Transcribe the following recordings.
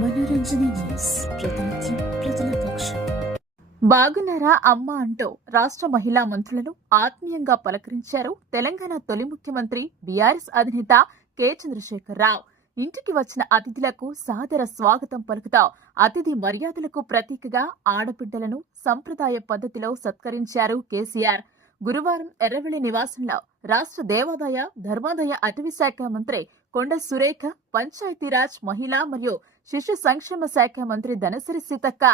మనోరంజన news ప్రతినిత్యం ప్రజల పక్షం. బాగున్నారా అమ్మ అంటూ రాష్ట్ర మహిళా మంత్రులను ఆత్మీయంగా పలకరించారు తెలంగాణ తొలి ముఖ్యమంత్రి బీఆర్ఎస్ అధినేత కె చంద్రశేఖరరావు. ఇంటికి వచ్చిన అతిథులకు సాదర స్వాగతం పలుకుతా అతిథి మర్యాదలకు ప్రతీకగా ఆడబిడ్డలను సంప్రదాయ పద్ధతిలో సత్కరించారు కేసీఆర్. గురువారం ఎర్రవెల్లి నివాసంలో రాష్ట్ర దేవాదాయ ధర్మాదాయ అటవీ శాఖ మంత్రి కొండ సురేఖ, పంచాయతీరాజ్, మహిళా మరియు శిశు సంక్షేమ శాఖ మంత్రి ధనసిరి సీతక్క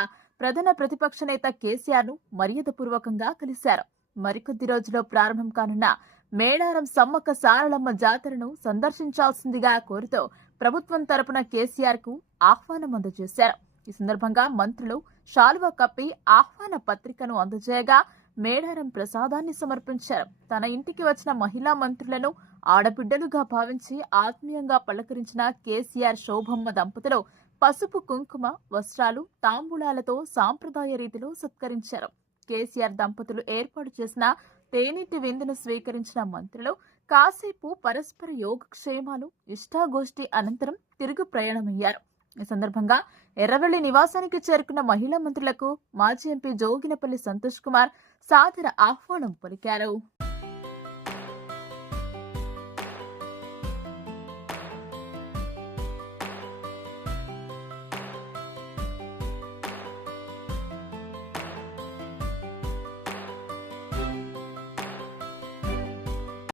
ప్రధాన ప్రతిపక్ష నేత కేసీఆర్ ను మర్యాదపూర్వకంగా కలిశారు. మరికొద్ది రోజుల్లో ప్రారంభం కానున్న మేడారం సమ్మక్క సారలమ్మ జాతరను సందర్శించాల్సిందిగా కోరుతూ ప్రభుత్వం తరపున కేసీఆర్ కు ఆహ్వానం అందజేశారు. ఈ సందర్భంగా మంత్రులు శాలువా కప్పి ఆహ్వాన పత్రికను అందజేయగా మేడారం ప్రసాదాన్ని సమర్పించారు. తన ఇంటికి వచ్చిన మహిళా మంత్రులను ఆడబిడ్డలుగా భావించి ఆత్మీయంగా పలకరించిన కేసీఆర్ శోభమ్మ దంపతులు పసుపు కుంకుమ వస్త్రాలు తాంబూలాలతో సాంప్రదాయ రీతిలో సత్కరించారు. కేసీఆర్ దంపతులు ఏర్పాటు చేసిన తేనెటి విందును స్వీకరించిన మంత్రులు కాసేపు పరస్పర యోగక్షేమాలు ఇష్టాగోష్ఠి అనంతరం తిరుగు ప్రయాణమయ్యారు. ఈ సందర్భంగా ఎర్రవెల్లి నివాసానికి చేరుకున్న మహిళా మంత్రులకు మాజీ ఎంపీ జోగినపల్లి సంతోష్ కుమార్ సాదర ఆహ్వానం పలికారు.